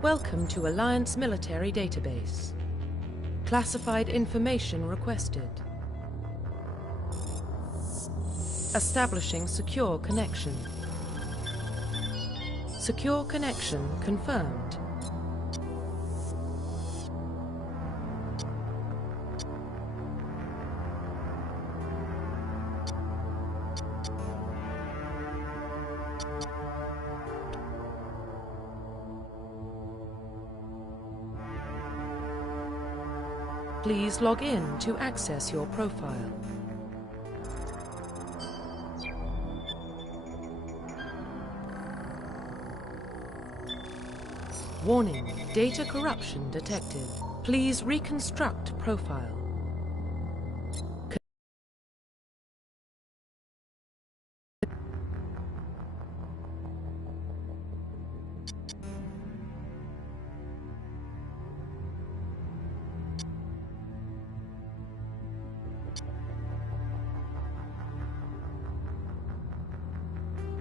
Welcome to Alliance Military Database. Classified information requested. Establishing secure connection. Secure connection confirmed. Please log in to access your profile. Warning, data corruption detected. Please reconstruct profile.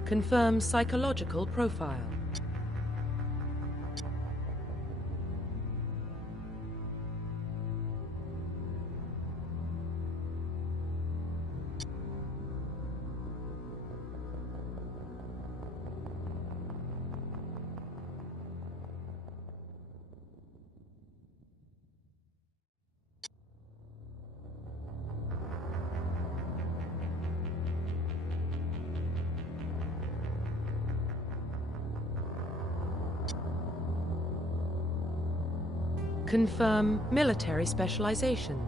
Confirm psychological profile. Confirm military specialization.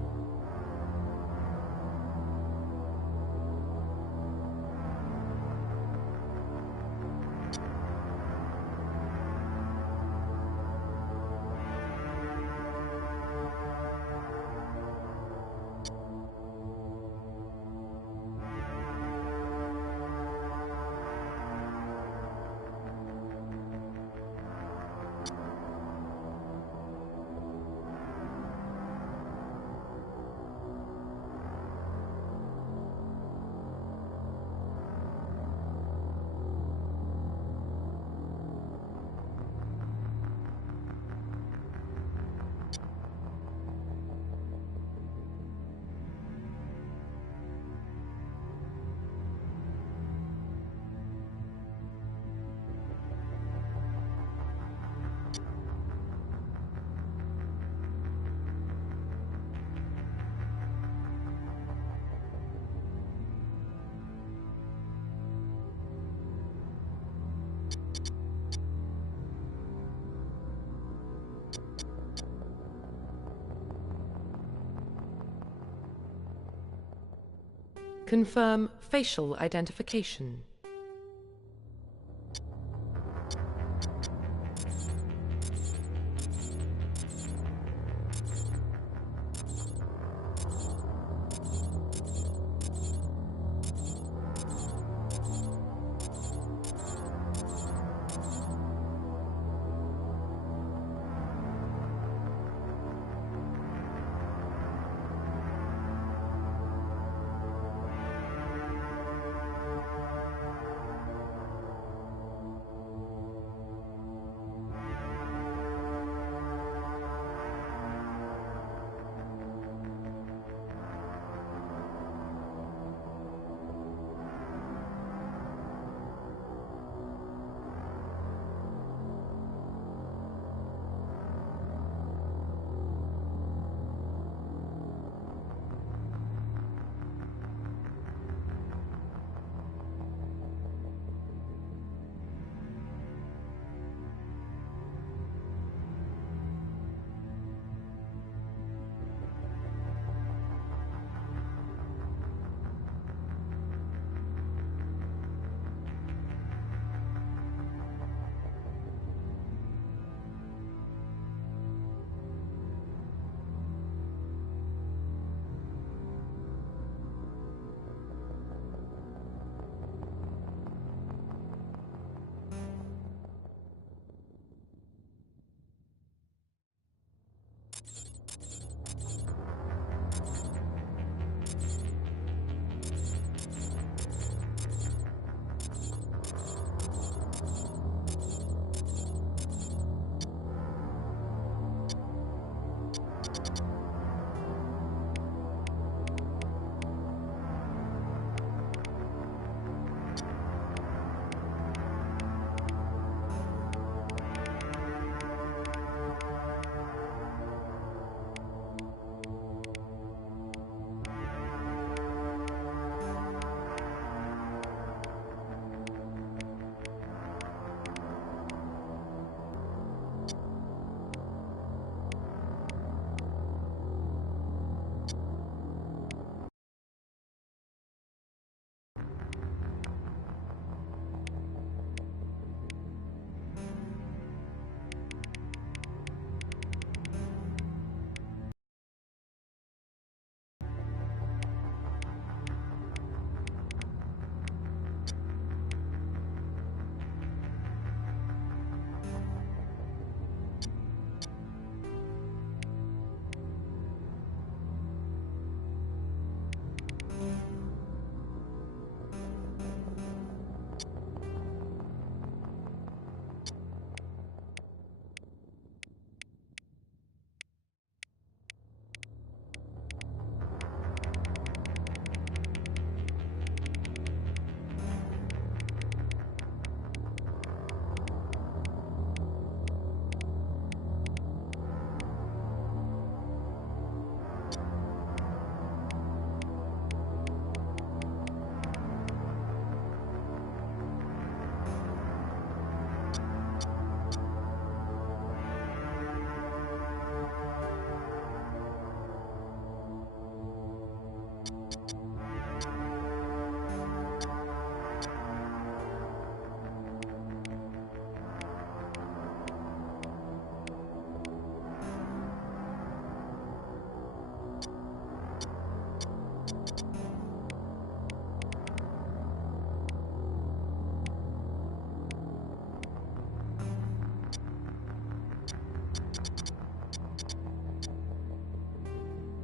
Confirm facial identification.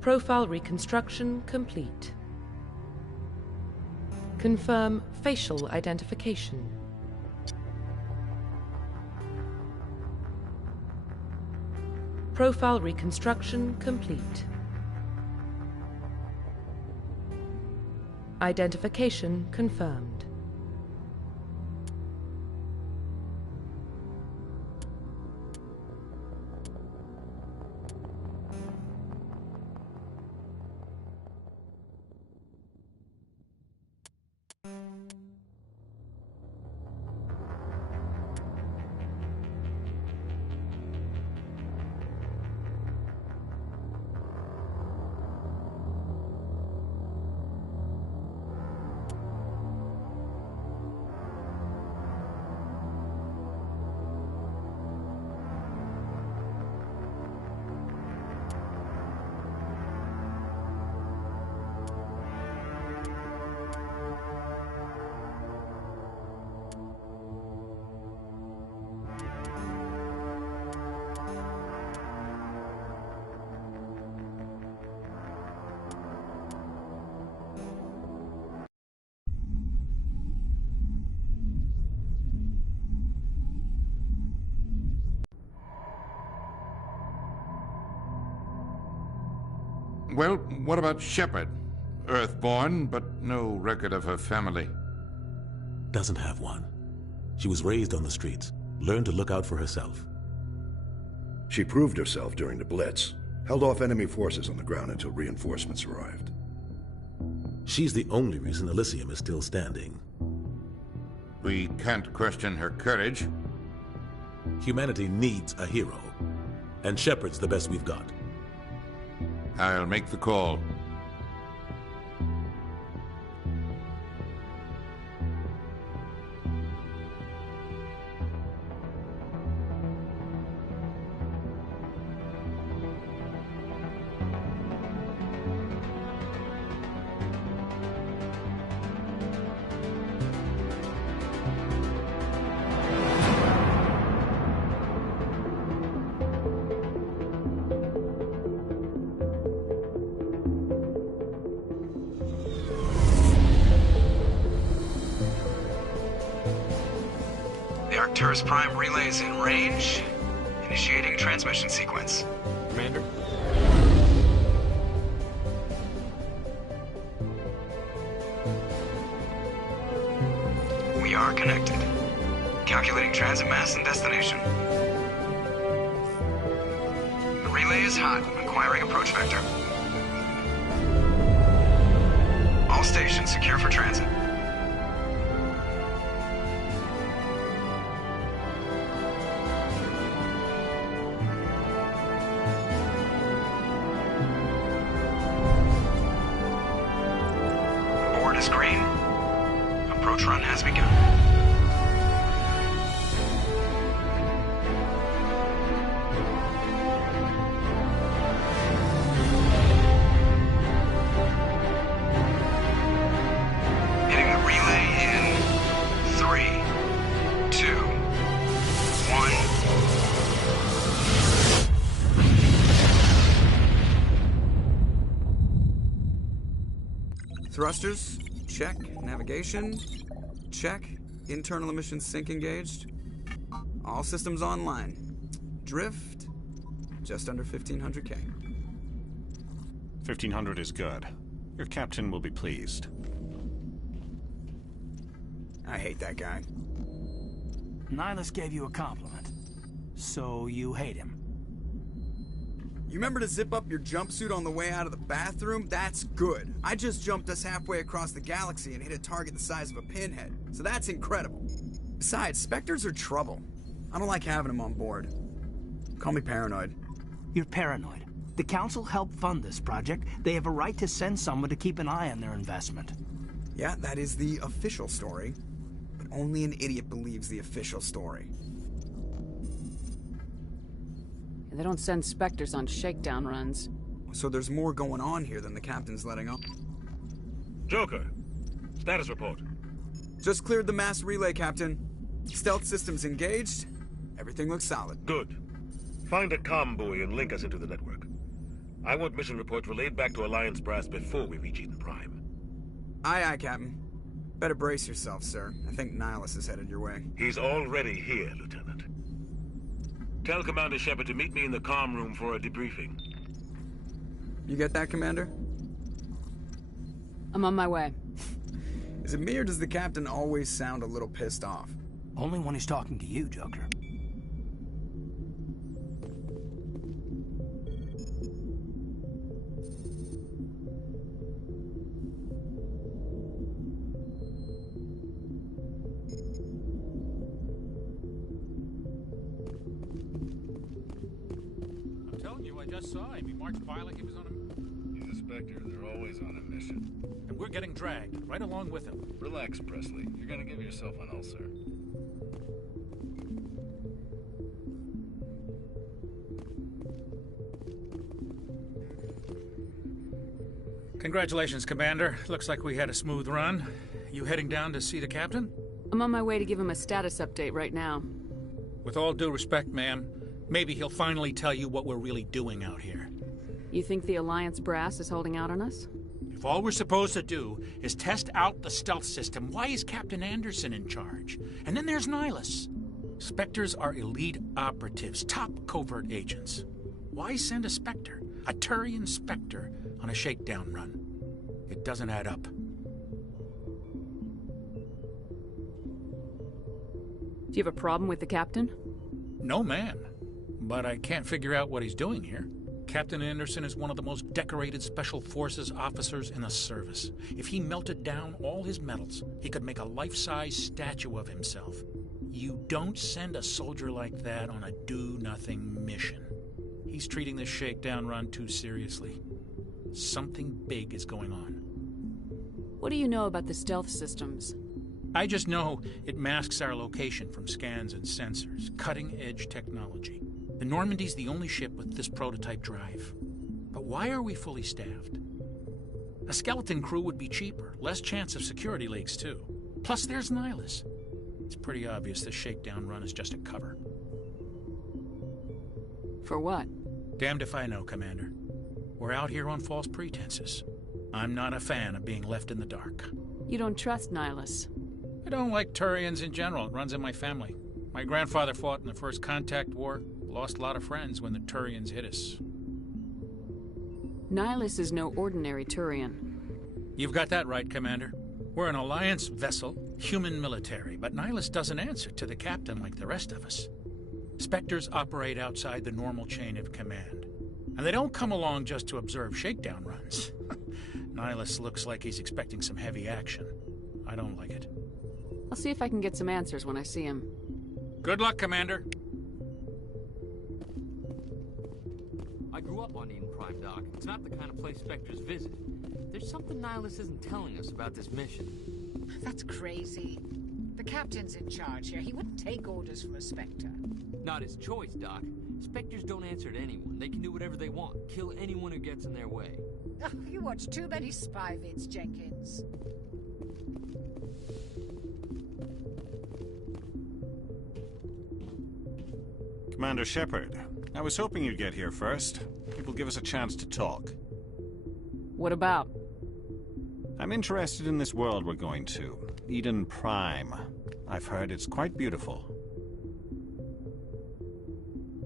Profile reconstruction complete. Confirm facial identification. Profile reconstruction complete. Identification confirmed. Well, what about Shepard? Earthborn, but no record of her family. Doesn't have one. She was raised on the streets, learned to look out for herself. She proved herself during the Blitz, held off enemy forces on the ground until reinforcements arrived. She's the only reason Elysium is still standing. We can't question her courage. Humanity needs a hero, and Shepard's the best we've got. I'll make the call. The Arcturus Prime relay is in range. Initiating a transmission sequence. Commander? We are connected. Calculating transit mass and destination. The relay is hot. Acquiring approach vector. All stations secure for transit. Board is green. Approach run has begun. Hitting the relay in 3, 2, 1. Thrusters, check. Navigation, check. Internal emissions sync engaged. All systems online. Drift, just under 1500K. 1500 is good. Your captain will be pleased. I hate that guy. Nihilus gave you a compliment. So you hate him. You remember to zip up your jumpsuit on the way out of the bathroom? That's good. I just jumped us halfway across the galaxy and hit a target the size of a pinhead. So that's incredible. Besides, Spectres are trouble. I don't like having them on board. Call me paranoid. You're paranoid. The Council helped fund this project. They have a right to send someone to keep an eye on their investment. Yeah, that is the official story. But only an idiot believes the official story. They don't send Spectres on shakedown runs. So there's more going on here than the captain's letting on. Joker, status report. Just cleared the mass relay, Captain. Stealth systems engaged. Everything looks solid. Good. Find a comm buoy and link us into the network. I want mission reports relayed back to Alliance Brass before we reach Eden Prime. Aye, Captain. Better brace yourself, sir. I think Nihilus is headed your way. He's already here, Lieutenant. Tell Commander Shepard to meet me in the comm room for a debriefing. You get that, Commander? I'm on my way. Is it me or does the Captain always sound a little pissed off? Only when he's talking to you, Joker. I'm telling you, I just saw him. He marched by like he was on a... He's a Spectre. They're always on a mission. And we're getting dragged, right along with him. Relax, Presley. You're gonna give yourself an ulcer. Congratulations, Commander. Looks like we had a smooth run. You heading down to see the Captain? I'm on my way to give him a status update right now. With all due respect, ma'am, maybe he'll finally tell you what we're really doing out here. You think the Alliance brass is holding out on us? If all we're supposed to do is test out the stealth system, why is Captain Anderson in charge? And then there's Nihilus. Spectres are elite operatives, top covert agents. Why send a Spectre, a Turian Spectre, on a shakedown run? It doesn't add up. Do you have a problem with the Captain? No, man. But I can't figure out what he's doing here. Captain Anderson is one of the most decorated Special Forces officers in the service. If he melted down all his medals, he could make a life-size statue of himself. You don't send a soldier like that on a do-nothing mission. He's treating this shakedown run too seriously. Something big is going on. What do you know about the stealth systems? I just know it masks our location from scans and sensors. Cutting-edge technology. The Normandy's the only ship with this prototype drive. But why are we fully staffed? A skeleton crew would be cheaper, less chance of security leaks too. Plus there's Nihilus. It's pretty obvious this shakedown run is just a cover. For what? Damned if I know, Commander. We're out here on false pretenses. I'm not a fan of being left in the dark. You don't trust Nihilus? I don't like Turians in general. It runs in my family. My grandfather fought in the First Contact War. Lost a lot of friends when the Turians hit us. Nihilus is no ordinary Turian. You've got that right, Commander. We're an Alliance vessel, human military, but Nihilus doesn't answer to the Captain like the rest of us. Spectres operate outside the normal chain of command. And they don't come along just to observe shakedown runs. Nihilus looks like he's expecting some heavy action. I don't like it. I'll see if I can get some answers when I see him. Good luck, Commander. I grew up on Eden Prime, Doc. It's not the kind of place Spectres visit. There's something Nihilus isn't telling us about this mission. That's crazy. The Captain's in charge here. He wouldn't take orders from a Spectre. Not his choice, Doc. Spectres don't answer to anyone. They can do whatever they want. Kill anyone who gets in their way. Oh, you watch too many spy vids, Jenkins. Commander Shepard, I was hoping you'd get here first. It will give us a chance to talk. What about? I'm interested in this world we're going to. Eden Prime. I've heard it's quite beautiful.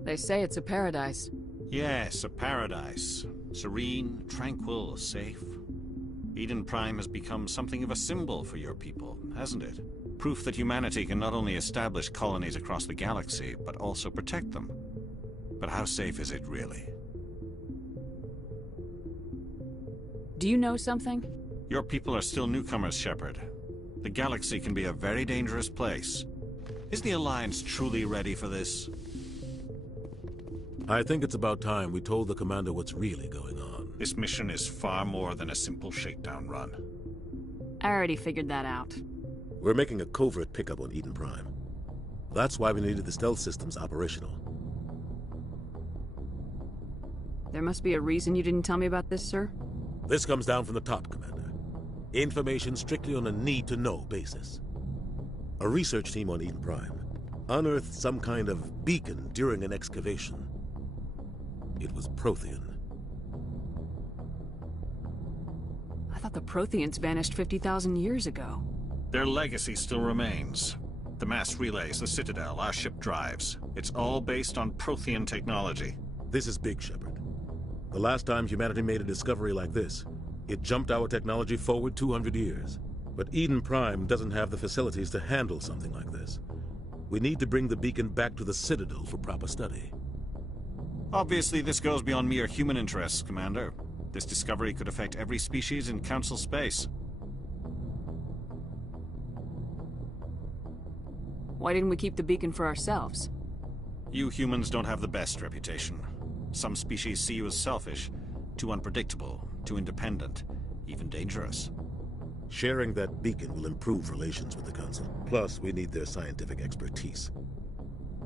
They say it's a paradise. Yes, a paradise. Serene, tranquil, safe. Eden Prime has become something of a symbol for your people, hasn't it? Proof that humanity can not only establish colonies across the galaxy, but also protect them. But how safe is it really? Do you know something? Your people are still newcomers, Shepard. The galaxy can be a very dangerous place. Is the Alliance truly ready for this? I think it's about time we told the Commander what's really going on. This mission is far more than a simple shakedown run. I already figured that out. We're making a covert pickup on Eden Prime. That's why we needed the stealth systems operational. There must be a reason you didn't tell me about this, sir? This comes down from the top, Commander. Information strictly on a need-to-know basis. A research team on Eden Prime unearthed some kind of beacon during an excavation. It was Prothean. I thought the Protheans vanished 50,000 years ago. Their legacy still remains. The mass relays, the Citadel, our ship drives. It's all based on Prothean technology. This is big, Shepard. The last time humanity made a discovery like this, it jumped our technology forward 200 years. But Eden Prime doesn't have the facilities to handle something like this. We need to bring the beacon back to the Citadel for proper study. Obviously, this goes beyond mere human interests, Commander. This discovery could affect every species in Council space. Why didn't we keep the beacon for ourselves? You humans don't have the best reputation. Some species see you as selfish, too unpredictable, too independent, even dangerous. Sharing that beacon will improve relations with the Council. Plus, we need their scientific expertise.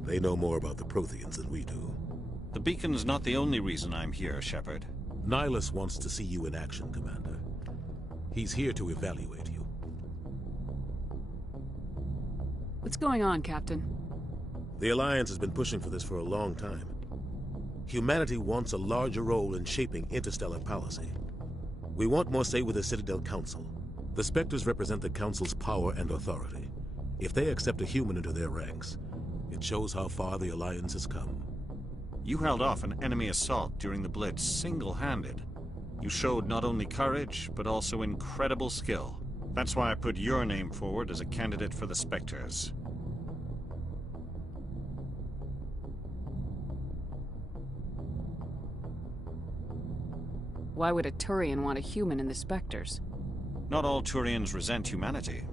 They know more about the Protheans than we do. The beacon's not the only reason I'm here, Shepard. Nihilus wants to see you in action, Commander. He's here to evaluate you. What's going on, Captain? The Alliance has been pushing for this for a long time. Humanity wants a larger role in shaping interstellar policy. We want more say with the Citadel Council. The Spectres represent the Council's power and authority. If they accept a human into their ranks, it shows how far the Alliance has come. You held off an enemy assault during the Blitz single-handed. You showed not only courage, but also incredible skill. That's why I put your name forward as a candidate for the Spectres. Why would a Turian want a human in the Spectres? Not all Turians resent humanity.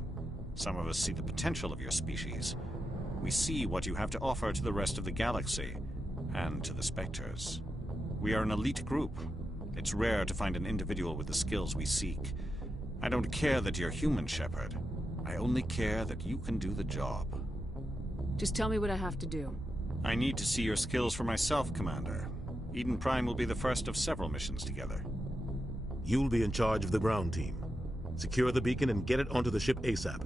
Some of us see the potential of your species. We see what you have to offer to the rest of the galaxy, and to the Spectres. We are an elite group. It's rare to find an individual with the skills we seek. I don't care that you're human, Shepard. I only care that you can do the job. Just tell me what I have to do. I need to see your skills for myself, Commander. Eden Prime will be the first of several missions together. You'll be in charge of the ground team. Secure the beacon and get it onto the ship ASAP.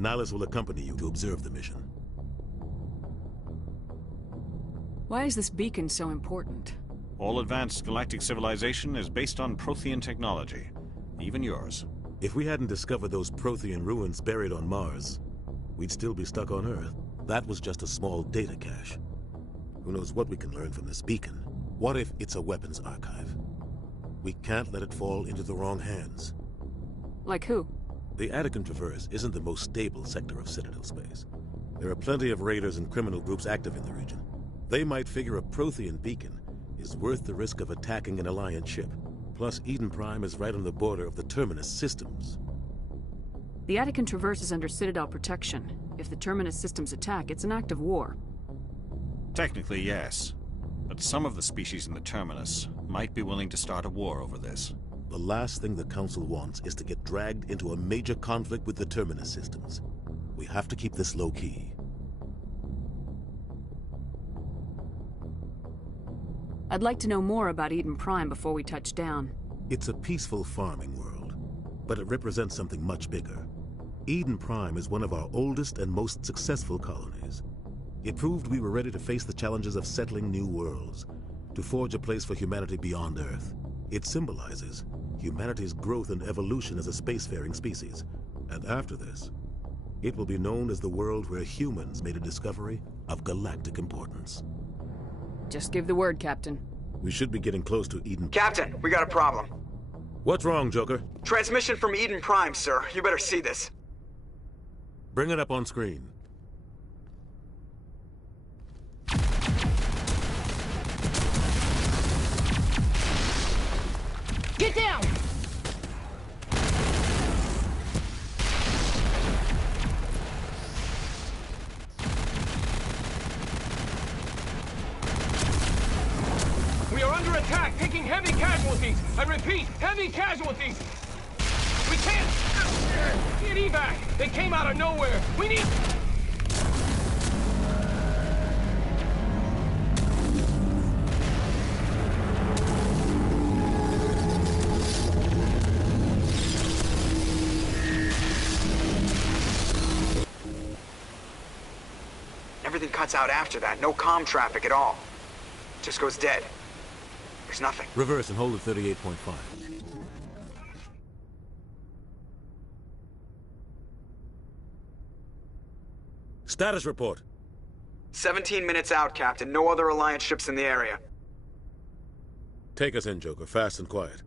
Nihilus will accompany you to observe the mission. Why is this beacon so important? All advanced galactic civilization is based on Prothean technology. Even yours. If we hadn't discovered those Prothean ruins buried on Mars, we'd still be stuck on Earth. That was just a small data cache. Who knows what we can learn from this beacon? What if it's a weapons archive? We can't let it fall into the wrong hands. Like who? The Attican Traverse isn't the most stable sector of Citadel space. There are plenty of raiders and criminal groups active in the region. They might figure a Prothean beacon is worth the risk of attacking an Alliance ship. Plus, Eden Prime is right on the border of the Terminus systems. The Attican Traverse is under Citadel protection. If the Terminus systems attack, it's an act of war. Technically, yes. But some of the species in the Terminus might be willing to start a war over this. The last thing the Council wants is to get dragged into a major conflict with the Terminus systems. We have to keep this low-key. I'd like to know more about Eden Prime before we touch down. It's a peaceful farming world, but it represents something much bigger. Eden Prime is one of our oldest and most successful colonies. It proved we were ready to face the challenges of settling new worlds, to forge a place for humanity beyond Earth. It symbolizes humanity's growth and evolution as a spacefaring species. And after this, it will be known as the world where humans made a discovery of galactic importance. Just give the word, Captain. We should be getting close to Eden. Captain, we got a problem. What's wrong, Joker? Transmission from Eden Prime, sir. You better see this. Bring it up on screen. Get down! We are under attack, taking heavy casualties. I repeat, heavy casualties. We can't get evac. They came out of nowhere. We need... Everything cuts out after that. No comm traffic at all. Just goes dead. There's nothing. Reverse and hold at 38.5. Status report. 17 minutes out, Captain. No other Alliance ships in the area. Take us in, Joker, fast and quiet.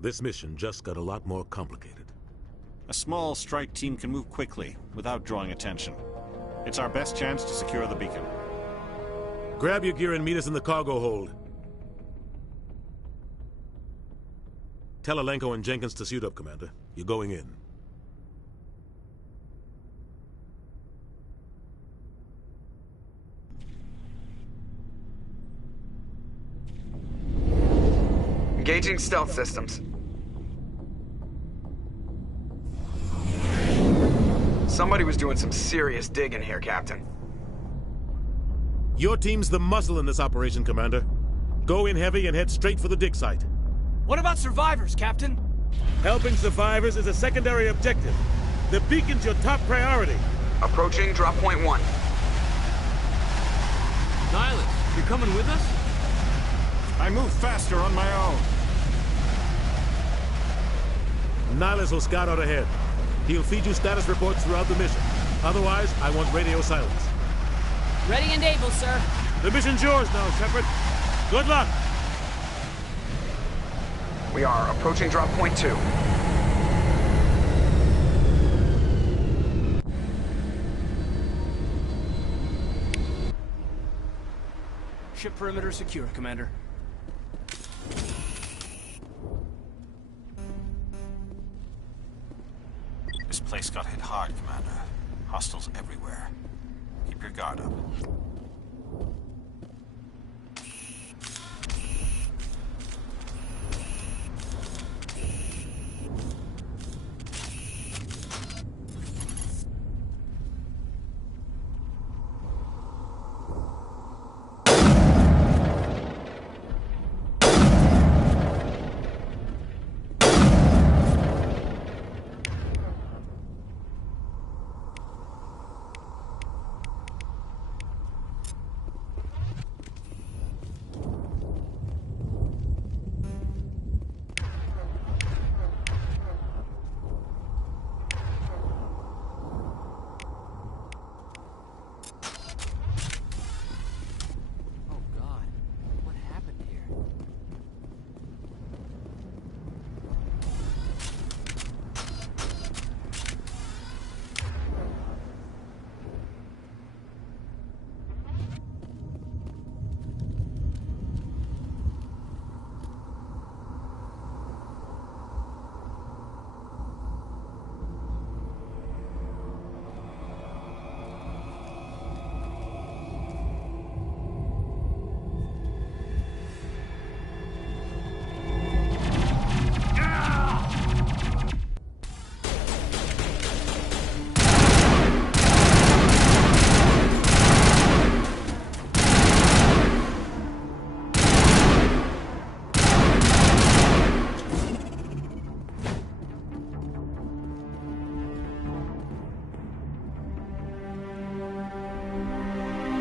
This mission just got a lot more complicated. A small strike team can move quickly, without drawing attention. It's our best chance to secure the beacon. Grab your gear and meet us in the cargo hold. Tell Alenko and Jenkins to suit up, Commander. You're going in. Engaging stealth systems. Somebody was doing some serious digging here, Captain. Your team's the muscle in this operation, Commander. Go in heavy and head straight for the dig site. What about survivors, Captain? Helping survivors is a secondary objective. The beacon's your top priority. Approaching drop point 1. Nihilus, you're coming with us? I move faster on my own. Nihilus will scout out ahead. He'll feed you status reports throughout the mission. Otherwise, I want radio silence. Ready and able, sir. The mission's yours now, Shepard. Good luck! We are approaching drop point 2. Ship perimeter secure, Commander. This place got hit hard, Commander. Hostiles everywhere. Keep your guard up.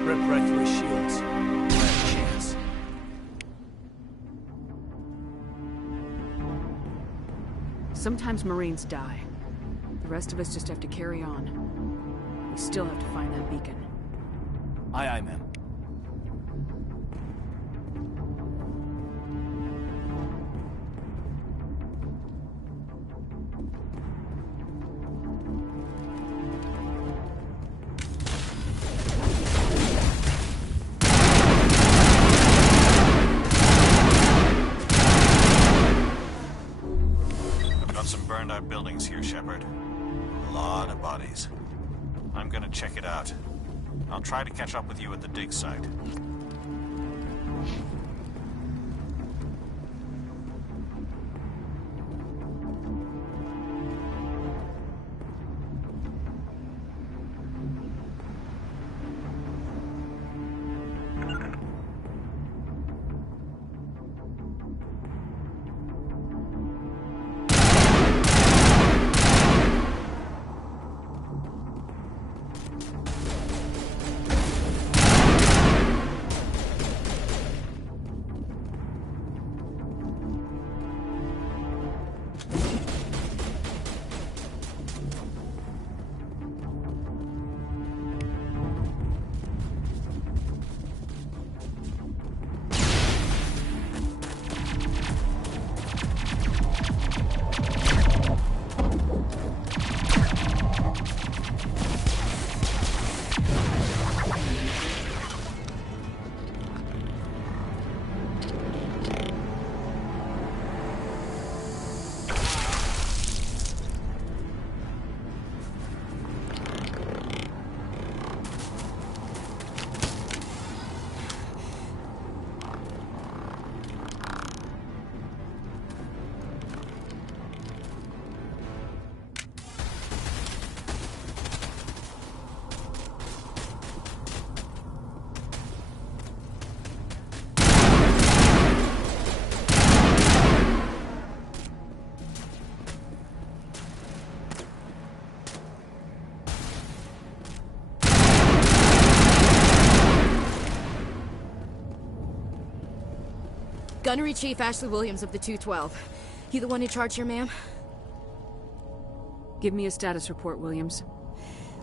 Rip right through his shields. Last chance. Sometimes Marines die. The rest of us just have to carry on. We still have to find that beacon. Aye, aye, ma'am. Burned-out buildings here, Shepard. A lot of bodies. I'm gonna check it out. I'll try to catch up with you at the dig site. Gunnery Chief Ashley Williams of the 212. You the one in charge here, ma'am? Give me a status report, Williams.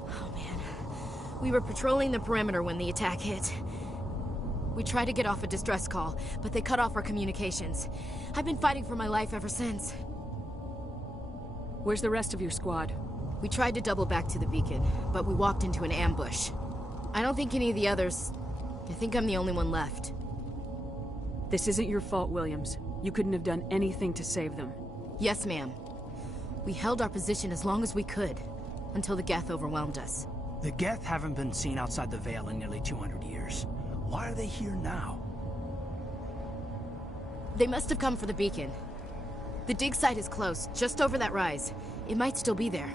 Oh, man. We were patrolling the perimeter when the attack hit. We tried to get off a distress call, but they cut off our communications. I've been fighting for my life ever since. Where's the rest of your squad? We tried to double back to the beacon, but we walked into an ambush. I don't think any of the others... I think I'm the only one left. This isn't your fault, Williams. You couldn't have done anything to save them. Yes, ma'am. We held our position as long as we could, until the Geth overwhelmed us. The Geth haven't been seen outside the Veil in nearly 200 years. Why are they here now? They must have come for the beacon. The dig site is close, just over that rise. It might still be there.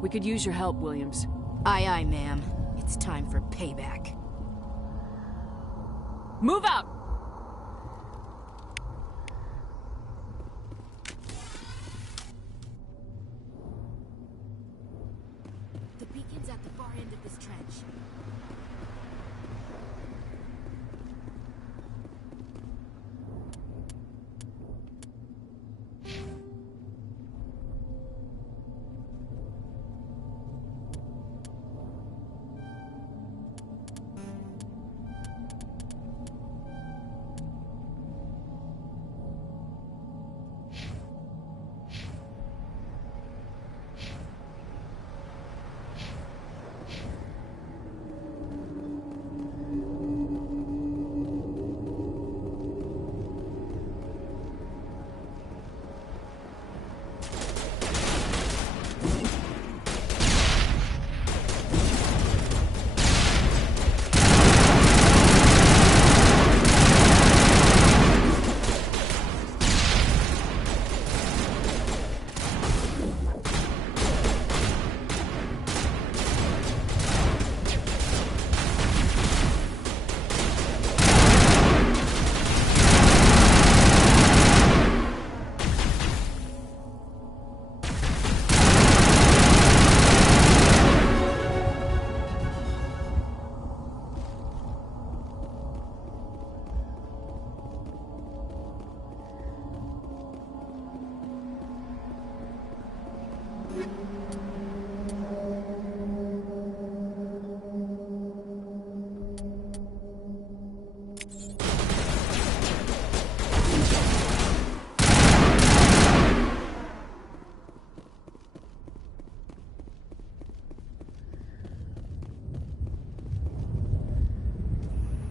We could use your help, Williams. Aye, aye, ma'am. It's time for payback. Move out! The beacon's at the far end of this trench.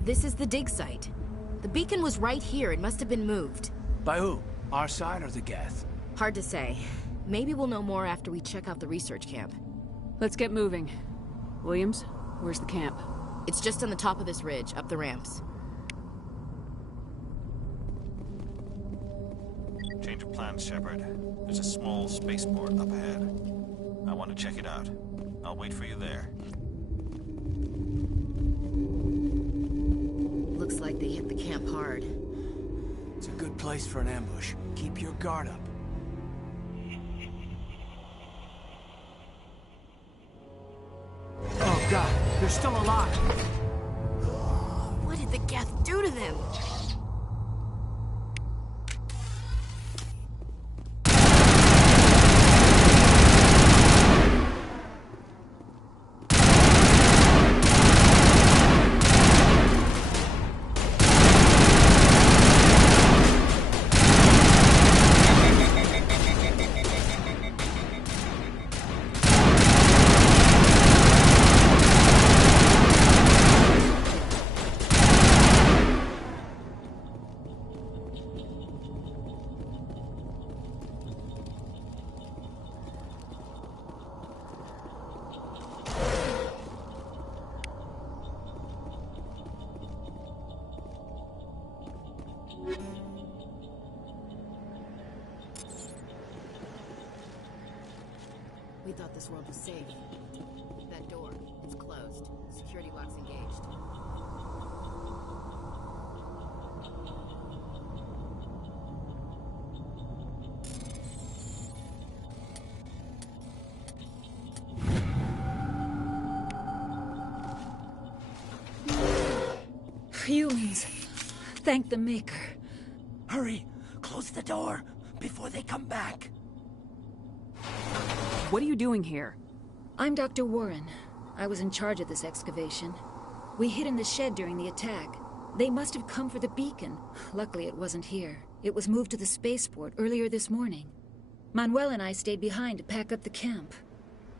This is the dig site. The beacon was right here. It must have been moved. By who? Our side or the Geth? Hard to say. Maybe we'll know more after we check out the research camp. Let's get moving. Williams, where's the camp? It's just on the top of this ridge, up the ramps. Change of plans, Shepard. There's a small spaceport up ahead. I want to check it out. I'll wait for you there. Looks like they hit the camp hard. It's a good place for an ambush. Keep your guard up. Oh God, they're still alive! What did the Geth do to them? We thought this world was safe. That door, it's closed. Security lock's engaged. Humans, thank the Maker. Hurry! Close the door before they come back. What are you doing here? I'm Dr. Warren. I was in charge of this excavation. We hid in the shed during the attack. They must have come for the beacon. Luckily, it wasn't here. It was moved to the spaceport earlier this morning. Manuel and I stayed behind to pack up the camp.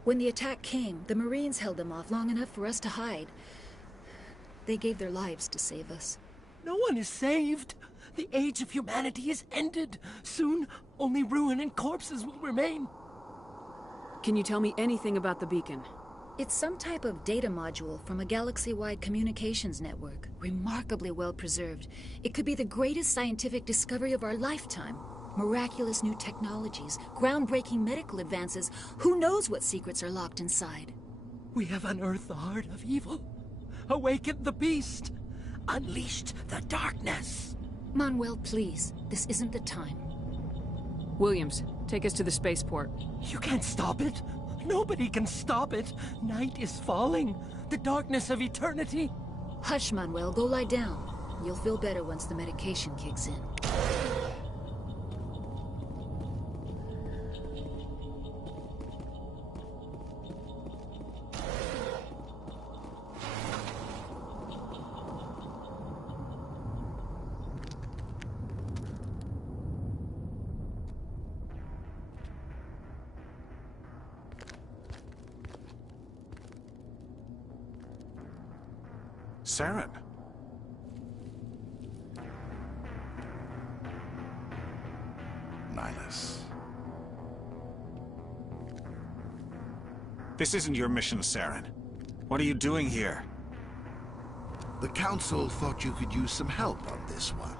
When the attack came, the Marines held them off long enough for us to hide. They gave their lives to save us. No one is saved. The age of humanity is ended. Soon, only ruin and corpses will remain. Can you tell me anything about the beacon? It's some type of data module from a galaxy-wide communications network. Remarkably well preserved. It could be the greatest scientific discovery of our lifetime. Miraculous new technologies, groundbreaking medical advances. Who knows what secrets are locked inside? We have unearthed the heart of evil. Awakened the beast. Unleashed the darkness. Manuel, please. This isn't the time. Williams, take us to the spaceport. You can't stop it. Nobody can stop it. Night is falling. The darkness of eternity. Hush, Manuel. Go lie down. You'll feel better once the medication kicks in. Saren. Nihilus. This isn't your mission, Saren. What are you doing here? The Council thought you could use some help on this one.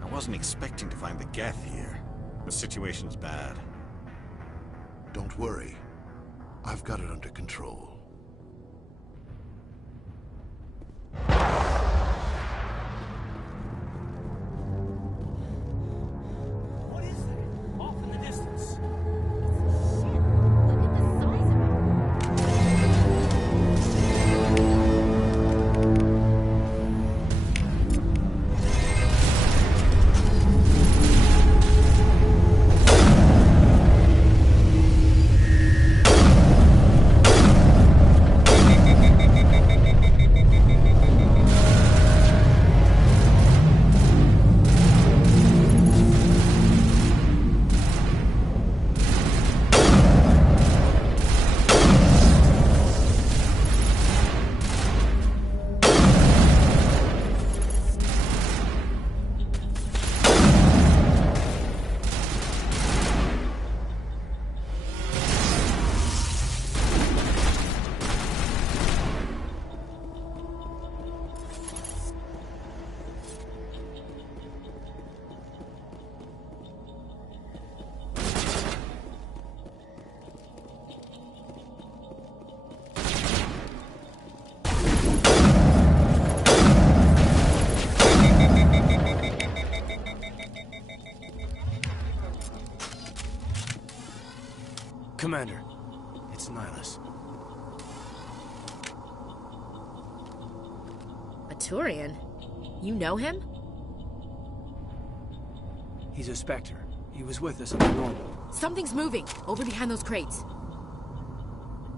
I wasn't expecting to find the Geth here. The situation's bad. Don't worry. I've got it under control. Commander, it's Nihilus. A Turian? You know him? He's a Spectre. He was with us on the normal. Something's moving, over behind those crates.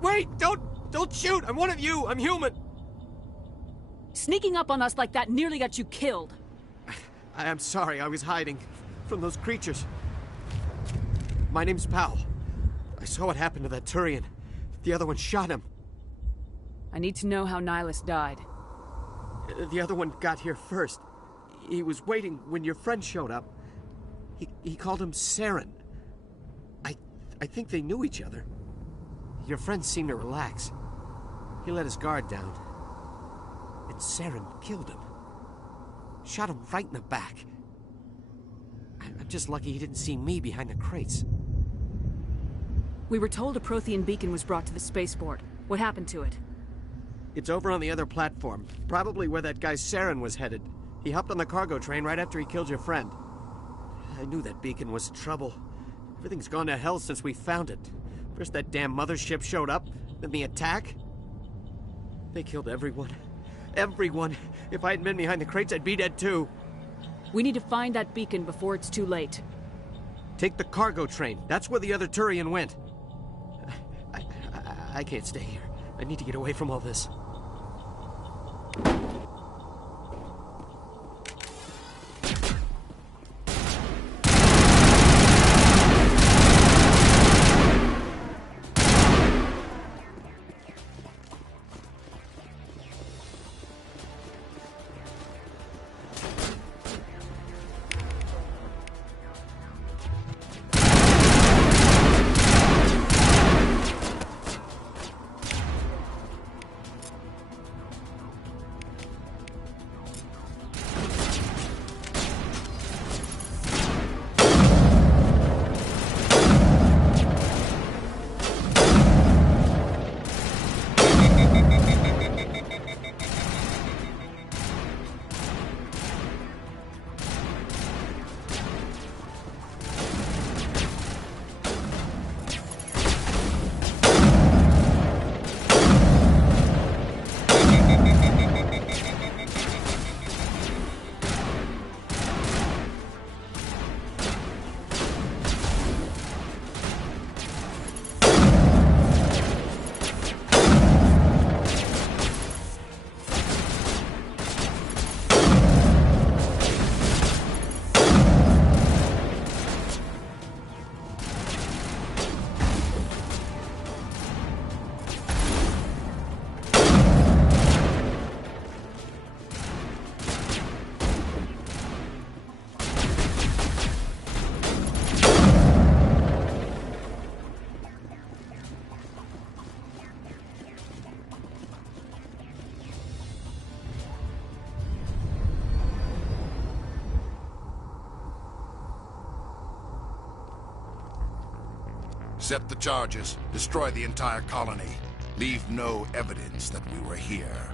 Wait! Don't shoot! I'm one of you! I'm human! Sneaking up on us like that nearly got you killed. I'm sorry, I was hiding from those creatures. My name's Powell. I saw what happened to that Turian. The other one shot him. I need to know how Nihilus died. The other one got here first. He was waiting when your friend showed up. He called him Saren. I think they knew each other. Your friend seemed to relax. He let his guard down. And Saren killed him. Shot him right in the back. I'm just lucky he didn't see me behind the crates. We were told a Prothean beacon was brought to the spaceport. What happened to it? It's over on the other platform. Probably where that guy Saren was headed. He hopped on the cargo train right after he killed your friend. I knew that beacon was trouble. Everything's gone to hell since we found it. First that damn mothership showed up, then the attack. They killed everyone. Everyone. If I hadn't been behind the crates, I'd be dead too. We need to find that beacon before it's too late. Take the cargo train. That's where the other Turian went. I can't stay here. I need to get away from all this. Set the charges. Destroy the entire colony. Leave no evidence that we were here.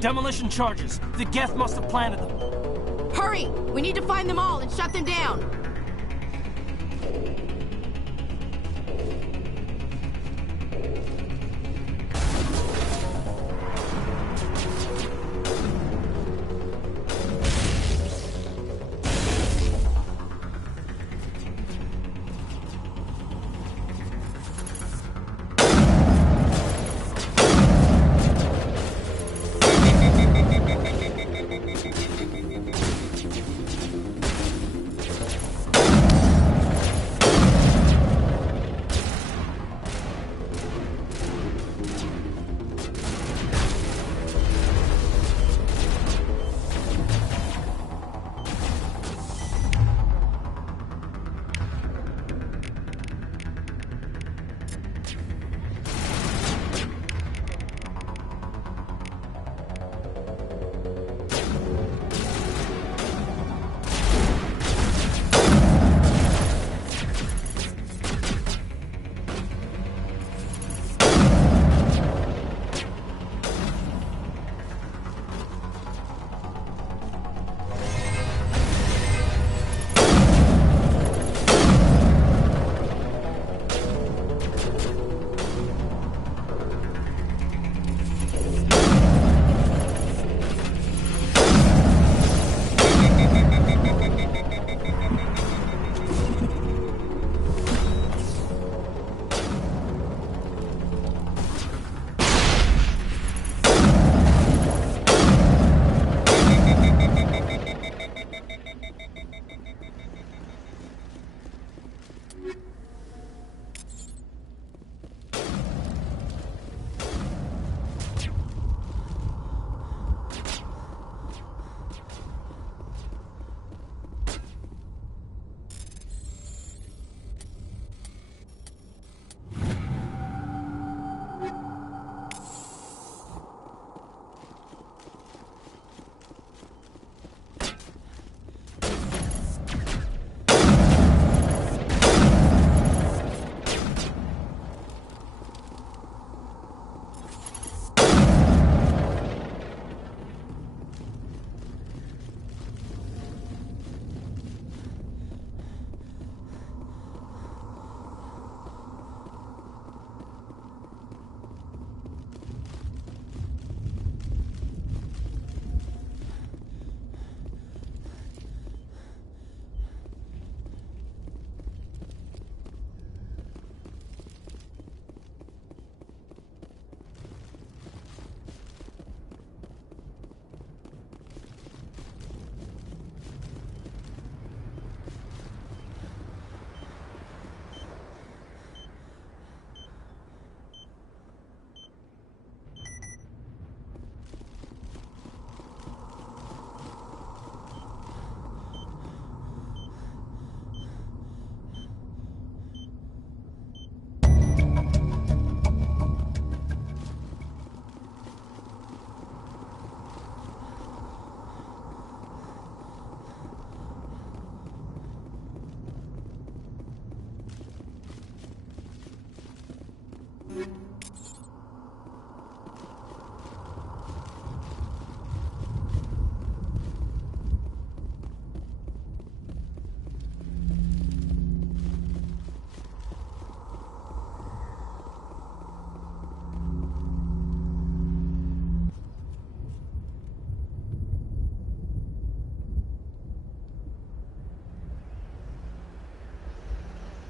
Demolition charges. The Geth must have planted them. Hurry! We need to find them all and shut them down!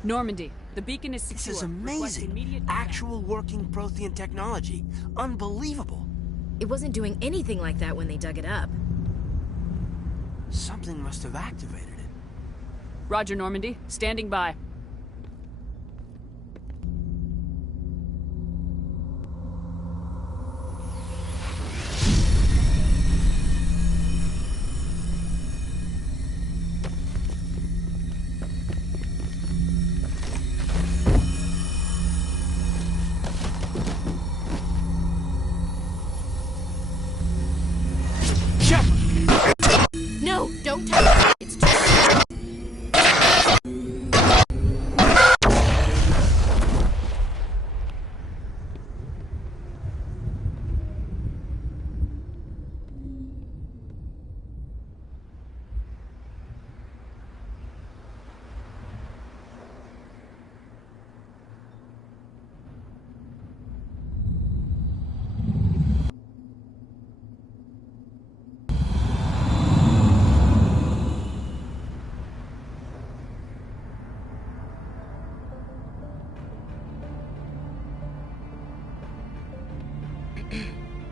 Normandy, the beacon is secure. This is amazing. Actual working Prothean technology. Unbelievable. It wasn't doing anything like that when they dug it up. Something must have activated it. Roger, Normandy. Standing by. No, don't touch it. It's too...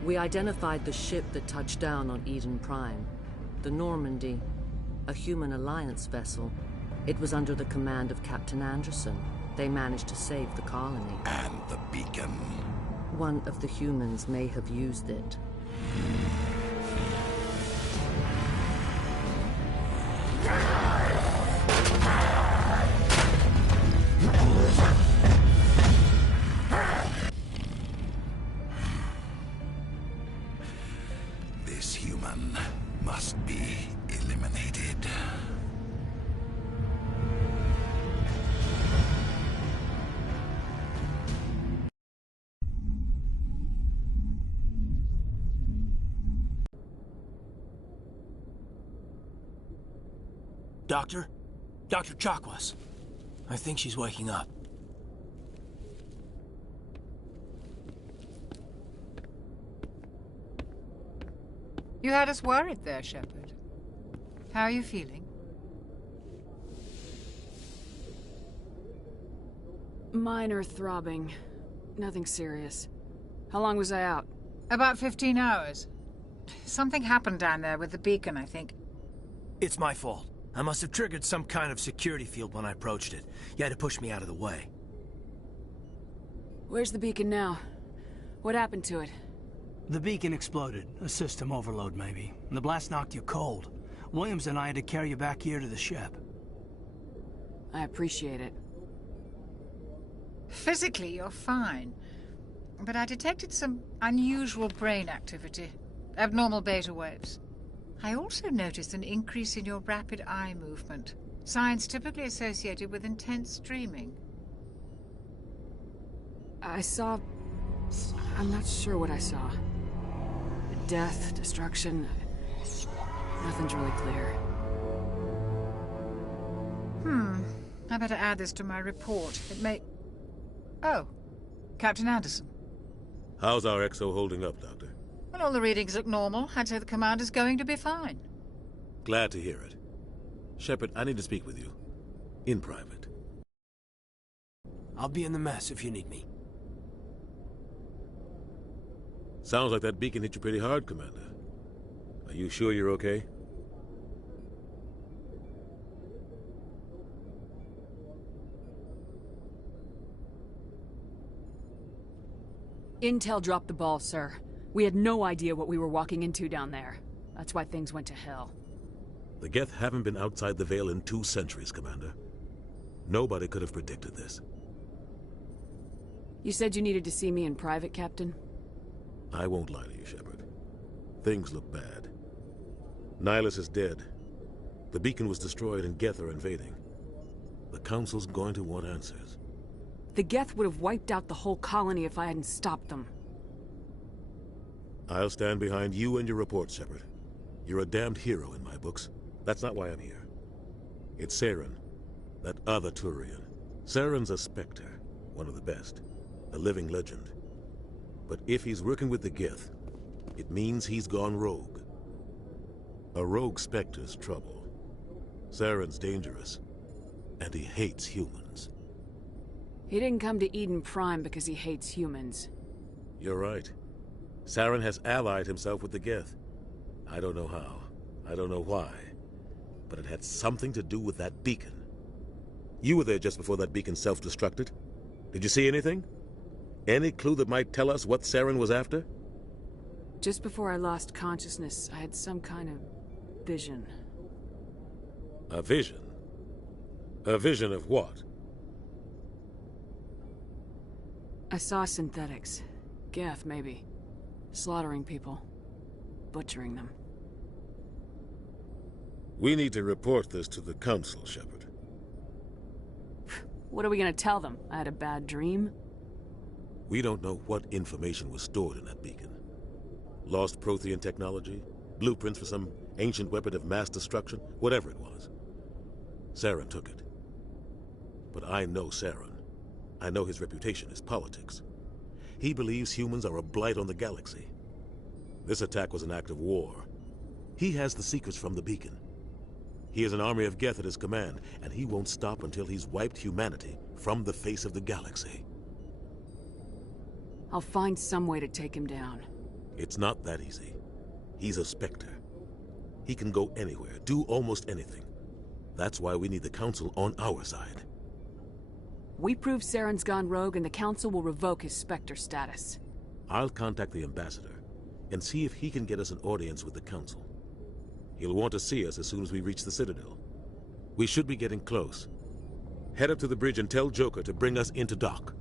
We identified the ship that touched down on Eden Prime. The Normandy. A human alliance vessel. It was under the command of Captain Anderson. They managed to save the colony. And the beacon. One of the humans may have used it. This human must be eliminated. Doctor? Dr. Chakwas. I think she's waking up. You had us worried there, Shepard. How are you feeling? Minor throbbing. Nothing serious. How long was I out? About 15 hours. Something happened down there with the beacon, I think. It's my fault. I must have triggered some kind of security field when I approached it. You had to push me out of the way. Where's the beacon now? What happened to it? The beacon exploded. A system overload, maybe. And the blast knocked you cold. Williams and I had to carry you back here to the ship. I appreciate it. Physically, you're fine. But I detected some unusual brain activity. Abnormal beta waves. I also noticed an increase in your rapid eye movement. Signs typically associated with intense dreaming. I saw... I'm not sure what I saw. Death, destruction... Nothing's really clear. I better add this to my report. It may... Oh. Captain Anderson. How's our XO holding up, Doctor? Well, all the readings look normal. I'd say the commander's going to be fine. Glad to hear it. Shepard, I need to speak with you. In private. I'll be in the mess if you need me. Sounds like that beacon hit you pretty hard, Commander. Are you sure you're okay? Intel dropped the ball, sir. We had no idea what we were walking into down there. That's why things went to hell. The Geth haven't been outside the Veil in 2 centuries, Commander. Nobody could have predicted this. You said you needed to see me in private, Captain? I won't lie to you, Shepard. Things look bad. Nihilus is dead. The beacon was destroyed and Geth are invading. The Council's going to want answers. The Geth would have wiped out the whole colony if I hadn't stopped them. I'll stand behind you and your report, Shepard. You're a damned hero in my books. That's not why I'm here. It's Saren, that other Turian. Saren's a Spectre, one of the best. A living legend. But if he's working with the Geth, it means he's gone rogue. A rogue Spectre's trouble. Saren's dangerous, and he hates humans. He didn't come to Eden Prime because he hates humans. You're right. Saren has allied himself with the Geth. I don't know how. I don't know why. But it had something to do with that beacon. You were there just before that beacon self-destructed. Did you see anything? Any clue that might tell us what Saren was after? Just before I lost consciousness, I had some kind of vision. A vision? A vision of what? I saw synthetics. Geth, maybe. Slaughtering people. Butchering them. We need to report this to the Council, Shepard. What are we gonna tell them? I had a bad dream? We don't know what information was stored in that beacon. Lost Prothean technology? Blueprints for some ancient weapon of mass destruction? Whatever it was. Saren took it. But I know Saren. I know his reputation is politics. He believes humans are a blight on the galaxy. This attack was an act of war. He has the secrets from the beacon. He has an army of Geth at his command, and he won't stop until he's wiped humanity from the face of the galaxy. I'll find some way to take him down. It's not that easy. He's a Spectre. He can go anywhere, do almost anything. That's why we need the Council on our side. We prove Saren's gone rogue and the Council will revoke his Spectre status. I'll contact the Ambassador and see if he can get us an audience with the Council. He'll want to see us as soon as we reach the Citadel. We should be getting close. Head up to the bridge and tell Joker to bring us into dock.